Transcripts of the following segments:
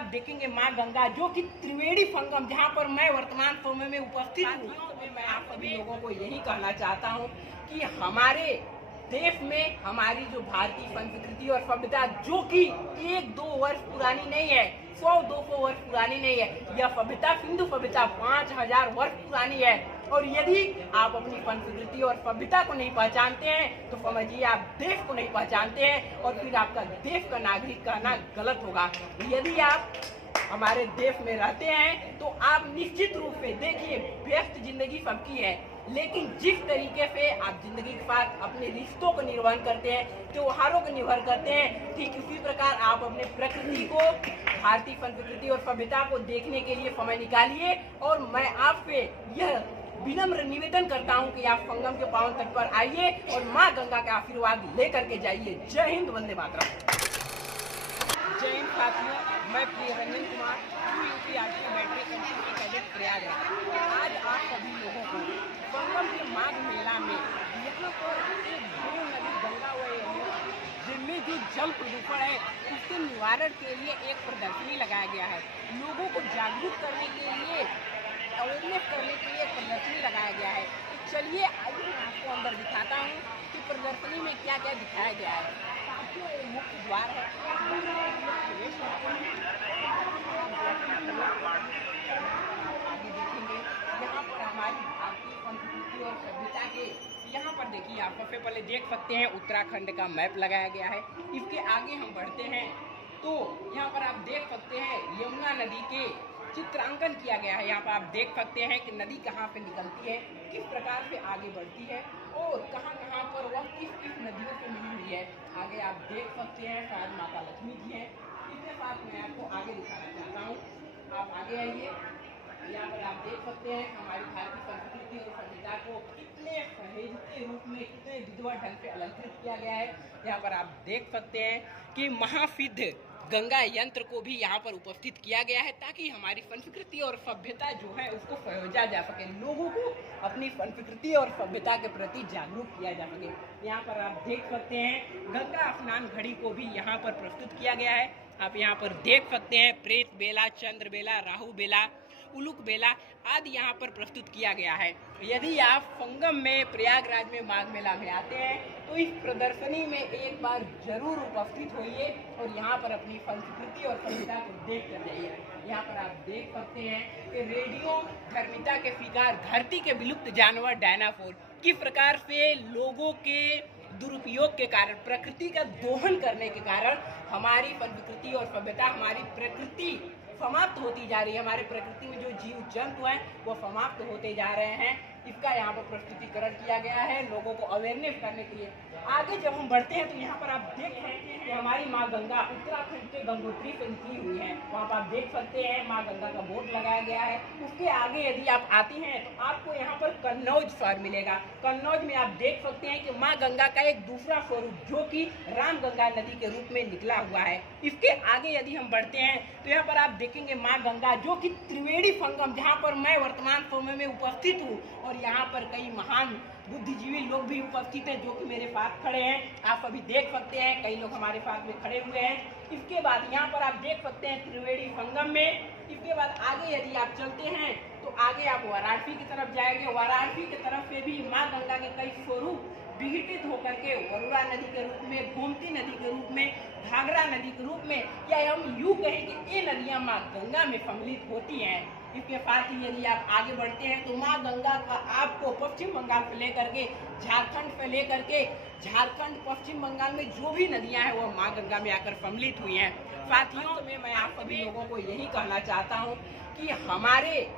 आप देखेंगे माँ गंगा, जो कि त्रिवेणी संगम, जहाँ पर मैं वर्तमान समय में उपस्थित हूँ। मैं आप सभी लोगों को यही कहना चाहता हूँ कि हमारे देश में हमारी जो भारतीय संस्कृति और सभ्यता, जो कि 1-2 वर्ष पुरानी नहीं है, 100-200 वर्ष पुरानी नहीं है, यह सभ्यता सिंधु सभ्यता 5000 वर्ष पुरानी है। और यदि आप अपनी संस्कृति और सभ्यता को नहीं पहचानते हैं तो समझिए आप देश को नहीं पहचानते हैं, और फिर आपका देश का नागरिक कहना गलत होगा। यदि आप हमारे देश में रहते हैं तो आप निश्चित रूप से देखिए, व्यस्त जिंदगी सबकी है, लेकिन जिस तरीके से आप जिंदगी के साथ अपने रिश्तों को निर्वहन करते हैं, त्योहारों को निर्भर करते हैं, ठीक उसी प्रकार आप अपने प्रकृति को, भारतीय संस्कृति और सभ्यता को देखने के लिए समय निकालिए। और मैं आपसे यह विनम्र निवेदन करता हूं कि आप संगम के पावन तट पर आइए और मां गंगा का आशीर्वाद लेकर के जाइए। जय हिंद, वंदे मातरम। जय हिंद साथियों, मैं Priyaranjan Kumar, UP RTO battery company cadet Prayagraj. आज आप सभी लोगों को संगम के माघ मेला में यहाँ पर एक दो नदी गंगा व यमुना जिनमें जो जल प्रदूषण है उसके निवारण के लिए एक प्रदर्शनी लगाया गया है। लोगों को जागरूक करने के लिए, अवेयरनेस करने के लिए प्रदर्शनी लगाया गया है। तो चलिए आइए मैं आपको अंदर दिखाता हूँ कि प्रदर्शनी में क्या क्या दिखाया गया है। साथियों, ये मुख्य द्वार है। आगे देखेंगे यहाँ पर हमारी भारतीय संस्कृति और सभ्यता के, यहाँ पर देखिए आप सबसे पहले देख सकते हैं उत्तराखंड का मैप लगाया गया है। इसके आगे हम बढ़ते हैं तो यहाँ पर आप देख सकते हैं यमुना नदी के चित्रांकन किया गया है। यहाँ पर आप देख सकते हैं कि नदी कहाँ पे निकलती है, किस प्रकार से आगे बढ़ती है और कहाँ कहाँ पर वह किस किस नदियों से मिली हुई है। आगे आप देख सकते हैं शायद माता लक्ष्मी जी है। इसके साथ मैं आपको आगे दिखाना चाहता हूँ, आप आगे आइए। यहाँ पर आप देख सकते हैं हमारी भारतीय संस्कृति और सभ्यता को कितने सहेजते रूप में, कितने विधिवत ढंग से अलंकृत किया गया है। यहाँ पर आप देख सकते हैं कि महासिद्ध गंगा यंत्र को भी यहाँ पर उपस्थित किया गया है, ताकि हमारी संस्कृति और सभ्यता जो है उसको सहेजा जा सके, लोगों को अपनी संस्कृति और सभ्यता के प्रति जागरूक किया जा सके। यहाँ पर आप देख सकते हैं गंगा स्नान घड़ी को भी यहाँ पर प्रस्तुत किया गया है। आप यहाँ पर देख सकते हैं प्रेत बेला, चंद्र बेला, राहु बेला, उलुक बेला आदि यहाँ पर प्रस्तुत किया गया है। यदि आप संगम में, प्रयागराज में माघ मेला में आते हैं तो इस प्रदर्शनी में एक बार जरूर उपस्थित होइए और यहाँ पर अपनी संस्कृति और सभ्यता को देख कर जाइए। यहाँ पर आप देख सकते हैं कि रेडियो धर्मिता के शिकार, धरती के विलुप्त जानवर डायनासोर किस प्रकार से लोगों के दुरुपयोग के कारण, प्रकृति का दोहन करने के कारण हमारी संस्कृति और सभ्यता, हमारी प्रकृति समाप्त होती जा रही है। हमारे प्रकृति में जो जीव जंतु हैं वो समाप्त होते जा रहे हैं। इसका यहाँ पर प्रस्तुतिकरण किया गया है लोगों को अवेयरनेस करने के लिए। आगे जब हम बढ़ते हैं तो यहाँ पर आप देख सकते हैं कि हमारी माँ गंगा उत्तराखंड के गंगोत्री से निकली हुई है। वहाँ पर आप देख सकते हैं माँ गंगा का बोर्ड लगाया गया है। उसके आगे यदि आप आती हैं तो आपको यहाँ पर कन्नौज शहर मिलेगा। कन्नौज में आप देख सकते हैं कि माँ गंगा का एक दूसरा स्वरूप जो कि राम गंगा नदी के रूप में निकला हुआ है। इसके आगे यदि हम बढ़ते हैं तो यहाँ पर आप देखेंगे माँ गंगा, जो कि त्रिवेणी संगम, जहाँ पर मैं वर्तमान समय में उपस्थित हूँ और यहाँ पर कई महान बुद्धिजीवी लोग भी उपस्थित हैं जो कि मेरे पास खड़े हैं। आप अभी देख सकते हैं कई लोग हमारे पास में खड़े हुए हैं। इसके बाद यहाँ पर आप देख सकते हैं त्रिवेणी संगम में। इसके बाद आगे यदि आप चलते हैं तो आगे आप वाराणसी की तरफ जाएंगे। वाराणसी की तरफ से भी माँ गंगा के कई स्वरूप विघटित होकर के वरुणा नदी के रूप में, गोमती नदी के रूप में, घाघरा नदी के रूप में, या हम यूँ कहें कि ये नदियाँ माँ गंगा में सम्मिलित होती हैं। इसके साथ ही यदि आप आगे बढ़ते हैं तो माँ गंगा का आपको पश्चिम बंगाल से लेकर के झारखंड से लेकर के पश्चिम बंगाल में जो भी नदियाँ हैं वो माँ गंगा में आकर सम्मिलित हुई हैं। साथियों, मैं आप सभी लोगों को यही कहना चाहता हूँ कि हमारे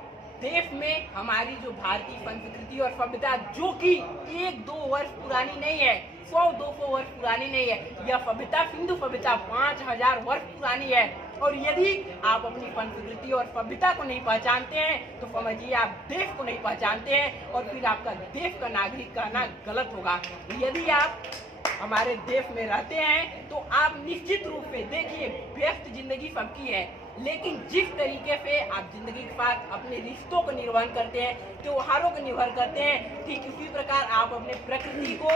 देश में हमारी जो भारतीय संस्कृति और सभ्यता, जो कि 1-2 वर्ष पुरानी नहीं है, 100-200 वर्ष पुरानी नहीं है, यह सभ्यता सिंधु सभ्यता 5000 वर्ष पुरानी है। और यदि आप अपनी संस्कृति और सभ्यता को नहीं पहचानते हैं तो समझिए आप देश को नहीं पहचानते हैं, और फिर आपका देश का नागरिक कहना गलत होगा। यदि आप हमारे देश में रहते हैं तो आप निश्चित रूप से देखिए, व्यस्त जिंदगी सबकी है, लेकिन जिस तरीके से आप जिंदगी के साथ अपने रिश्तों को निर्वहन करते हैं, त्योहारों को निर्भर करते हैं, ठीक उसी प्रकार आप अपने प्रकृति को,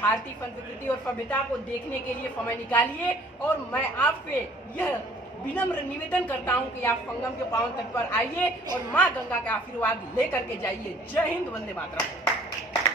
भारतीय संस्कृति और सभ्यता को देखने के लिए समय निकालिए। और मैं आपसे यह विनम्र निवेदन करता हूं कि आप संगम के पावन तट पर आइए और मां गंगा का आशीर्वाद लेकर के जाइए। जय हिंद, वंदे मातरम।